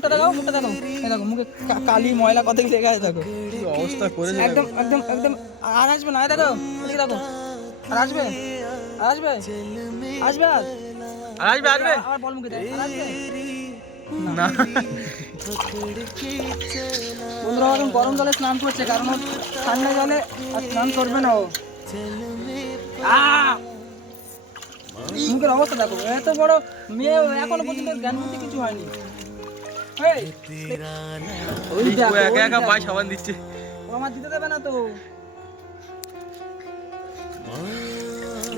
মুখটা দেখাও, মুখটা দেখাও। এই দেখো মুখে কালি ময়লা কত লেগে আছে দেখো। কি অবস্থা করেছে একদম একদম একদম আর আসবে না। দেখো এদিকে দেখো। আর আসবে, আর আসবে, আসবে আর আসবে আসবে আবার বল মুখে দেয়। আর আসবে না। বন্ধুরা এখন গরম জলে স্নান করছে, কারণ ও ঠান্ডা জলে আর স্নান করবে না ও। মুখের অবস্থা দেখো, এত বড় মেয়ে এখনো পর্যন্ত জ্ঞান বুদ্ধি কিছু হয়নি। এই, ওই ও দেখো, একা ওই একা দেখো। পায়ে সাবান দিচ্ছে। ও আমার দিতে দেবে না তো।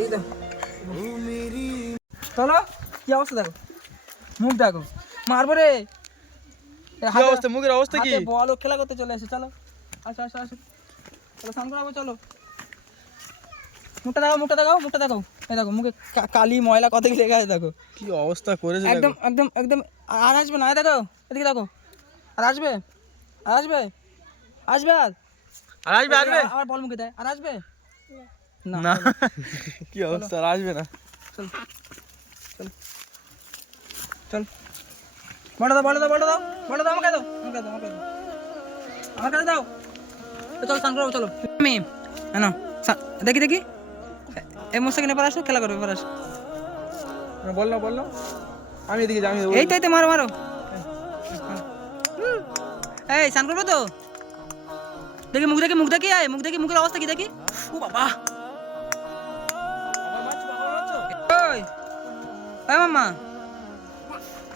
এই দেখো। চলো কি অবস্থা দেখো, মুখ দেখো, মারবো রে। কি অবস্থা, মুখের অবস্থা কি? বলো খেলা করতে চলে এসে, চলো আসো আসো আসো, চলো স্নান করাবো চলো। মুখটা দেখাও, মুখটা দেখাও, মুখটা দেখাও। এই দেখো মুখে কালি ময়লা কত লেগে আছে দেখো। কি অবস্থা করেছে একদম একদম একদম আর আসবে না। দেখো এদিকে দেখো। আর আসবে, আর আসবে, আসবে আর আর আসবে আসবে আবার বল মুখে দেয়। আর আসবে না। না। কি অবস্থা, আর আসবে না। চল চল চল, বলো দাও, বলো দাও, বলো দাও, বলো দাও, আমাকে দাও, আমাকে দাও, আমাকে দাও, আমার কাছে দাও। চলো স্নান করবো চলো। আমি না দেখি দেখি এই মোসাকে এবার আসো, খেলা করবে এবার আসো। বল না বল না, আমি এদিকে যাই। এই তো এই তো, মারো মারো। এই স্নান করবো তো, দেখি মুখ দেখি, মুখ দেখি, আয় মুখ দেখি, মুখের অবস্থা কি দেখি। ও বাবা, ওই এই মাম্মা,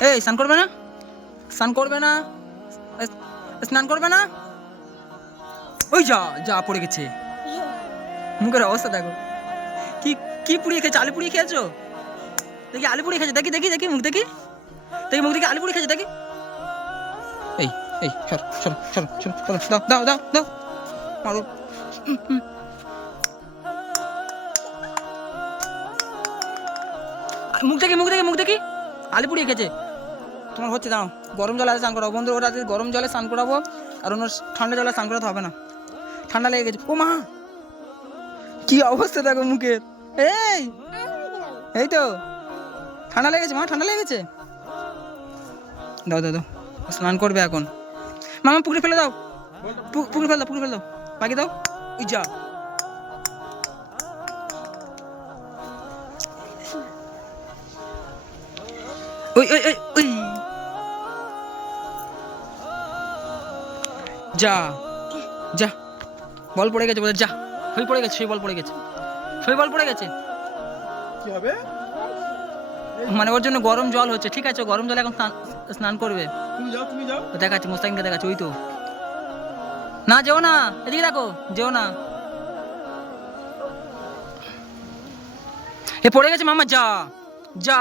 এই স্নান করবে না, স্নান করবে না, স্নান করবে না। ওই যা যা পড়ে গেছে। মুখের অবস্থা দেখো, কি কি পুড়িয়ে খেয়েছো, আলু পুড়িয়ে খেয়েছো দেখি, আলু পুড়িয়ে খেয়েছো দেখি দেখি দেখি, মুখ দেখি দেখি, মুখ দেখি আলু পুড়িয়ে খেয়েছো দেখি। এই এই সর সর সর সর সর, দাও দাও দাও দাও, মারো। মুখ দেখি, মুখ দেখি, মুখ দেখি, আলু পুড়িয়ে খেয়েছে। তোমার হচ্ছে দাও, গরম জলে স্নান করাবো বন্ধু, ওটা গরম জলে স্নান করাবো, কারণ ওর ঠান্ডা জলে স্নান করাতে হবে না, ঠান্ডা লেগে গেছে। ও মা, কি অবস্থা দেখো মুখের। এই এই তো ঠান্ডা লেগেছে মা, ঠান্ডা লেগেছে। দাও দাও দাও, স্নান করবে এখন। মামা পুকুরে ফেলে দাও, পুকুরে ফেলে দাও, পুকুরে ফেলে দাও, বাকি দাও। ওই যা, ওই ওই ওই ওই যা যা, বল পড়ে গেছে বোধহয়, যা সই পড়ে গেছে, সই বল পড়ে গেছে, সই বল পড়ে গেছে। কি হবে? মানে ওর জন্য গরম জল হচ্ছে, ঠিক আছে গরম জলে এখন স্নান করবে। তুমি যাও, তুমি যাও। দেখাচ্ছি মোস্তাকিনকে দেখাচ্ছি, ওই তো। না যেও না, এদিকে দেখো, যেও না। এ পড়ে গেছে মামা, যা যা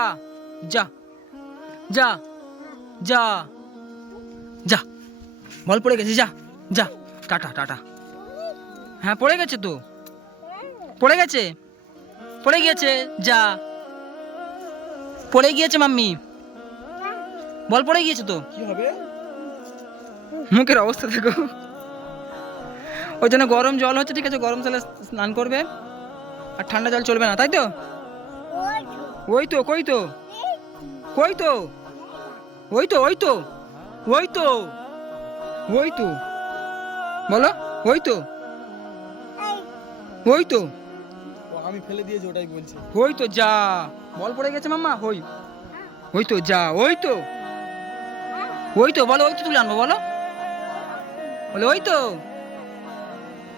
যা যা যা যা, বল পড়ে গেছে, যা যা, টাটা টাটা। হ্যাঁ পড়ে গেছে তো, পড়ে গেছে, পড়ে গিয়েছে, যা পড়ে গিয়েছে মাম্মি, বল পড়ে গিয়েছে তো। কি হবে? মুখের অবস্থা দেখো, ওই জন্য গরম জল হচ্ছে, ঠিক আছে গরম জলে স্নান করবে, আর ঠান্ডা জল চলবে না, তাই তো। ওই তো, কই তো, কই তো, ওই তো, ওই তো, ওই তো, ওই তো, বলো ওই তো, ওই তো, ও আমি ফেলে দিয়েছি, ওটাই বলছি। ওই তো যা, বল পড়ে গেছে মাম্মা, ওই ওই তো যা, ওই তো, ওই তো, বলো ওই তো তুলে আনবো, বলো বলে ওই তো,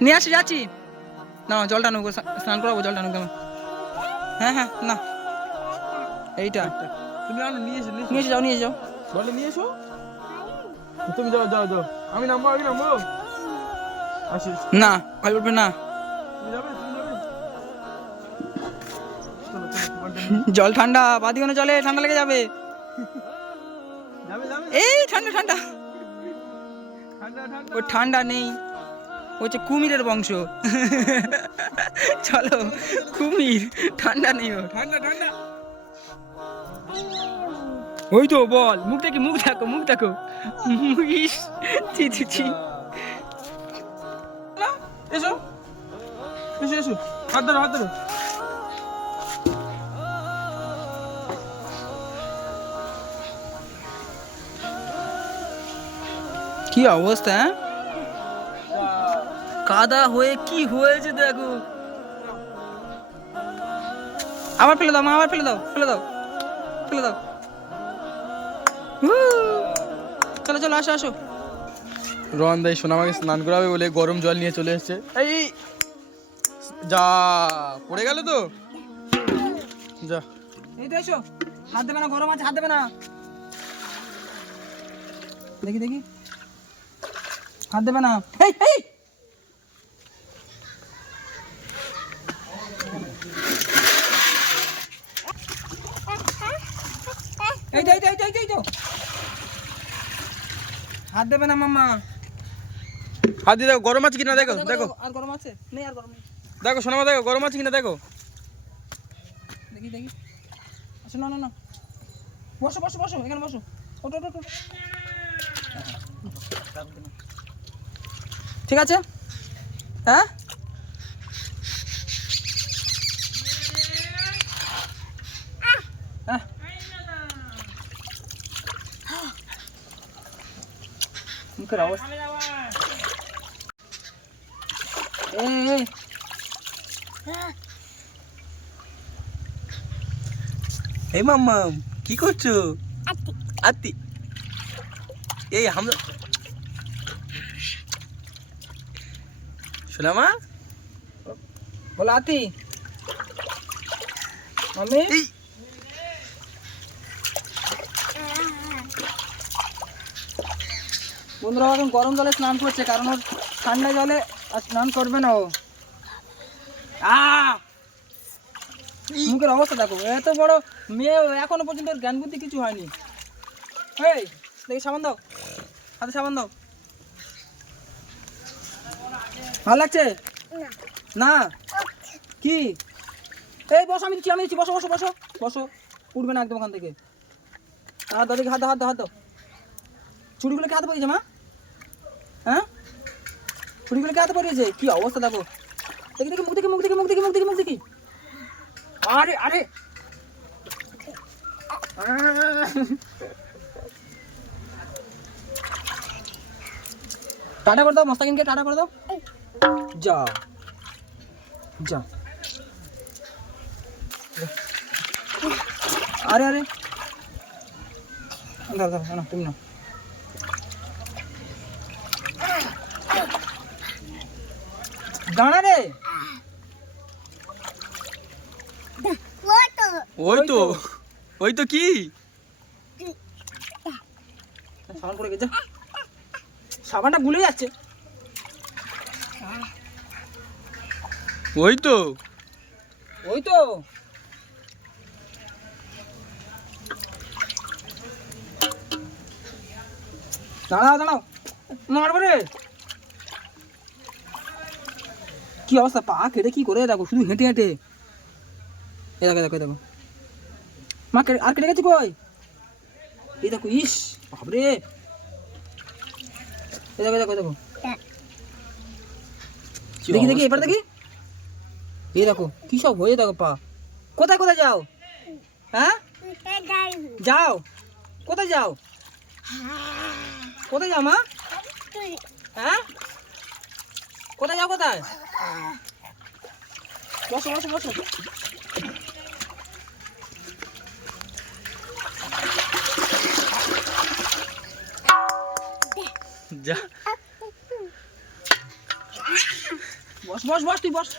নিয়ে আসি যাচ্ছি। না জলটা নুক, স্নান করাবো, জলটা নুক। হ্যাঁ হ্যাঁ না, এইটা তুমি আনো, নিয়ে এসো, নিয়ে এসে যাও, নিয়ে এসে যাও। বলে নিয়ে এসো। তুমি যাও যাও যাও, আমি নামবো, আমি নামবো। আসিস, না ভাই উঠবে না, তুমি যাবে, তুমি যাবে। চলো চলো, তোমারটা নিয়ে জল ঠান্ডা, বাদিওনে জলে ঠান্ডা লেগে যাবে। যাবে যাবে। এই ঠান্ডা ঠান্ডা, ঠান্ডা ঠান্ডা। ও ঠান্ডা নেই, ও হচ্ছে কুমিরের বংশ। চলো কুমির, ঠান্ডা নেই ও, ঠান্ডা ঠান্ডা। ওই তো বল, মুখ দেখি, মুখ দেখো, মুখ দেখো, ইস, ছি ছি ছি। এসো এসো এসো, হাত ধরো, হাত ধরো। কি অবস্থা হ্যাঁ? কাদা হয়ে কি হয়েছে দেখো। আবার ফেলে দাও মা, আবার ফেলে দাও, ফেলে দাও, ফেলে দাও। চলো চলো, আসো আসো। রোহন দাই সোনা আমাকে স্নান করাবে বলে গরম জল নিয়ে চলে এসেছে। এই যা পড়ে গেল তো, যা। এই তো এসো। হাত দেবে না, গরম আছে, হাত দেবে না। দেখি দেখি, হাত দেবে না। এই এই এই তো এই তো এই তো এই তো। হাত দেবে না মাম্মা। হাত দিয়ে দেখো গরম আছে কিনা, দেখো দেখো আর গরম আছে? নেই আর গরম নেই। দেখো সোনা মা, দেখো গরম আছে কিনা দেখো। দেখি দেখি। আচ্ছা না না না, বসো বসো বসো, এখানে বসো। ওঠো ওঠো ওঠো। ঠিক আছে হ্যাঁ। হ্যাঁ মুখের অবস্থা। এই এই মাম্মা কি করছো? আত্তি এই হামজা সোনা মা বলো আতি মাম্মি। এই বন্ধুরা এখন গরম জলে স্নান করছে, কারণ ওর ঠান্ডা জলে আর স্নান করবে না ও। মুখের অবস্থা দেখো, এত বড় মেয়ে এখনো পর্যন্ত ওর জ্ঞান বুদ্ধি কিছু হয়নি। এই দেখি সাবান দাও, হাতে সাবান দাও। ভালো লাগছে না? কি এই বসো, আমি দিচ্ছি আমি দিচ্ছি, বসো বসো বসো বসো। উঠবে না একদম ওখান থেকে। হাত দাও দেখি, হাত দাও হাত দাও হাত দাও। ছুরিগুলোকে হাতে পড়িয়েছে মা? হ্যাঁ ছুরিগুলোকে হাতে পড়িয়েছে? কি অবস্থা দেখো। দেখি দেখি, মুখ দেখি মুখ দেখি মুখ দেখি মুখ দেখি মুখ দেখি। আরে আরে টাটা করে দাও মস্তাকিনকে, টাটা করে দাও। যা যা। আরে আরে দাও দাও না, তুমি না। দাঁড়া রে। ওই তো ওই তো কি সাবান পড়ে গেছে, সাবানটা গুলে যাচ্ছে। ওই তো ওই তো দাঁড়াও দাঁড়াও, মারবো রে। কি অবস্থা, পা কেটে কি করে দেখো, শুধু হেঁটে হেঁটে। এ দেখো দেখো দেখো মা, আর কেটে গেছে কই? এই দেখো, ইস বাবরে। এই দেখো দেখো দেখো, দেখি দেখি এবার দেখি। এই দেখো কি সব হয়ে, দেখো পা। কোথায় কোথায় যাও? হ্যাঁ যাও, কোথায় যাও? কোথায় যাও মা? হ্যাঁ কোথায় যাও, কোথায়? বসো বসো বসো। যা বস বস বস, তুই বস।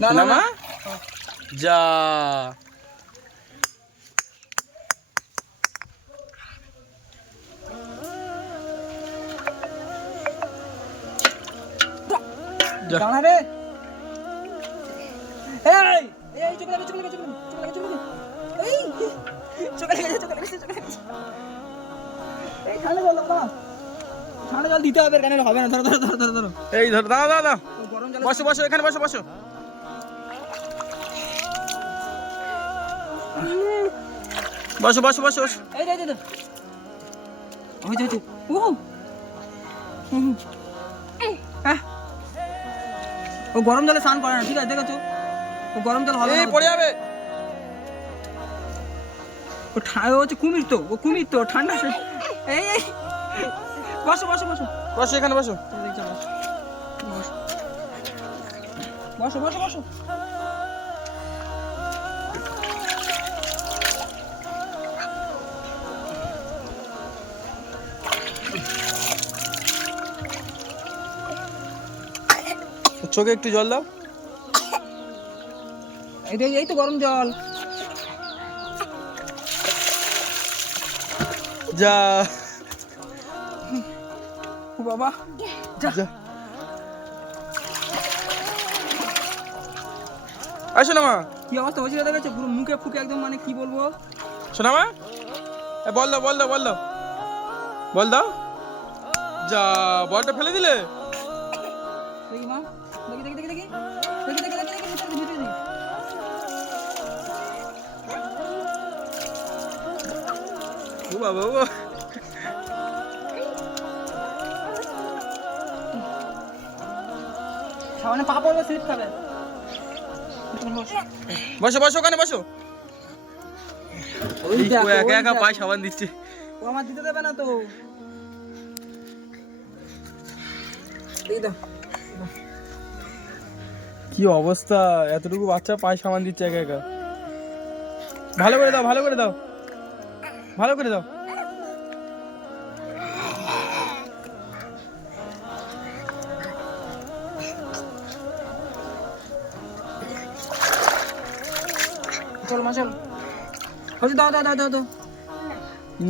না না সোনা না, মা যা। যা। দাঁড়া রে। এই এই চোখে লাগে, চোখে লাগে, চোখে লাগে, চোখে লাগে, চোখে লাগে। এই চোখে লেগেছে, চোখে লেগেছে, চোখে লেগেছে। এই ঠান্ডা জল দাও, ঠান্ডা জল দিতে হবে, কেন হবে না। ধরো ধরো ধরো ধরো ধরো। এই ধর, দাও দাও দাও, গরম জল বসো বসো এখানে, বসো বসো বসো বসো বসো বসো। এই দে দে দে। ওই দে দে। ও ও গরম জলে স্নান করে না, ঠিক আছে দেখেছো? ও গরম জল ভালো এই না। পড়ে যাবে। ও হচ্ছে কুমির তো, ও কুমির তো ঠান্ডা এই এই বসো বসো বসো বসো এখানে বসো। বসো বসো বসো। চোখে একটু জল দাও। এই তো গরম জল। যা ও বাবা যা। যা আসো না মা। কি অবস্থা হয়েছিল দেখেছো? পুরো মুখে ফুকে একদম, মানে কি বলবো। শোনা মা, বল দাও বল দাও বল দাও বল দাও। যা বলটা ফেলে দিলে। দেখি মা, দেখি দেখি দেখি দেখি দেখি দেখি দেখি দেখি দেখি দেখি। ও বাবা ও সামনে পা পড়বে, স্লিপ খাবে। বসো বসো ওখানে বসো। ওই এই দেখো, ও একা ওই একা দেখো। পায়ে সাবান দিচ্ছে। ও আমার দিতে দেবে না তো। এই দাও। কি অবস্থা, এতটুকু বাচ্চা পায়ে সাবান দিচ্ছে একা একা। ভালো করে দাও ভালো করে দাও ভালো করে দাও। চল মা চল। হচ্ছে দাও দাও দাও দাও দাও।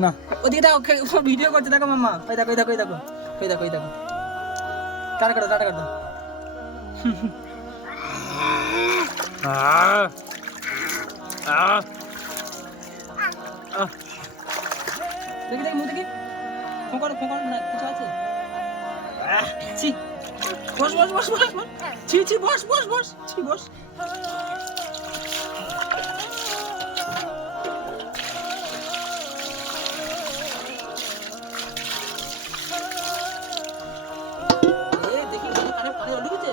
না ওদিকে দেখো, ভিডিও করছে দেখো মাম্মা। ওই দেখো ওই দেখো ওই দেখো ওই দেখো ওই দেখো। টাটা কাটো টাটা কাটো। দেখি দেখি মুখ দেখি। ফোঁকর ফোঁকর না কিছু আছে? ছি বস বস বস বস বস। ছি ছি বস বস বস। ছি বস। দেখি দেখি কানে কানে ঢুকেছে।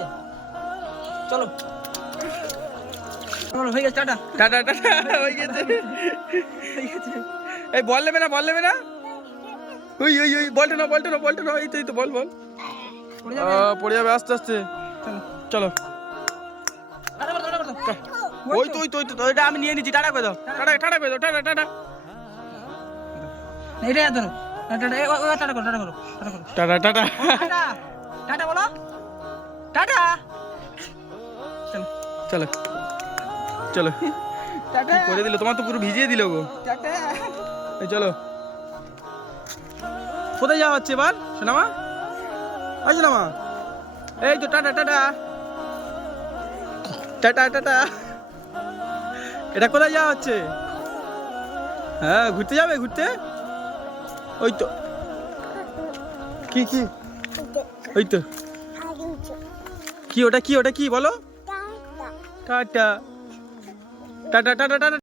চলো চলো, হয়ে গেছে, টাটা। টাটা টাটা হয়ে গেছে। হয়ে গেছে। এই বল নেবে না বল নেবে না। ওই ওই ওই বলটা না বলটা না বলটা না। এই তো বল বল। পড়ে যাবে। পড়ে যাবে আস্তে আস্তে। চলো চলো। টাটা করো টাটা করো। ওই তো ওই তো ওই তো এটা আমি নিয়ে নিচ্ছি। টাটা করে দাও টাটা টাটা করে দাও টাটা টাটা এটা ধরো। টাটা টাটা করো টাটা করো টাটা করো। Tata tata. টাটা টাটা বলো। টাটা। চলো চলো চলো। টাটা কি করে দিল, তোমার তো পুরো ভিজিয়ে দিল গো। টাটা। এই চলো। কোথায় যাওয়া হচ্ছে এবার সোনামা? আসো না মা। এই তো টাটা টাটা টাটা টাটা। এটা কোথায় যাওয়া হচ্ছে? হ্যাঁ ঘুরতে যাবে ঘুরতে। ওই তো কি কি ওই তো কি ওটা কি ওটা কি বলো। Tata tata tata tata.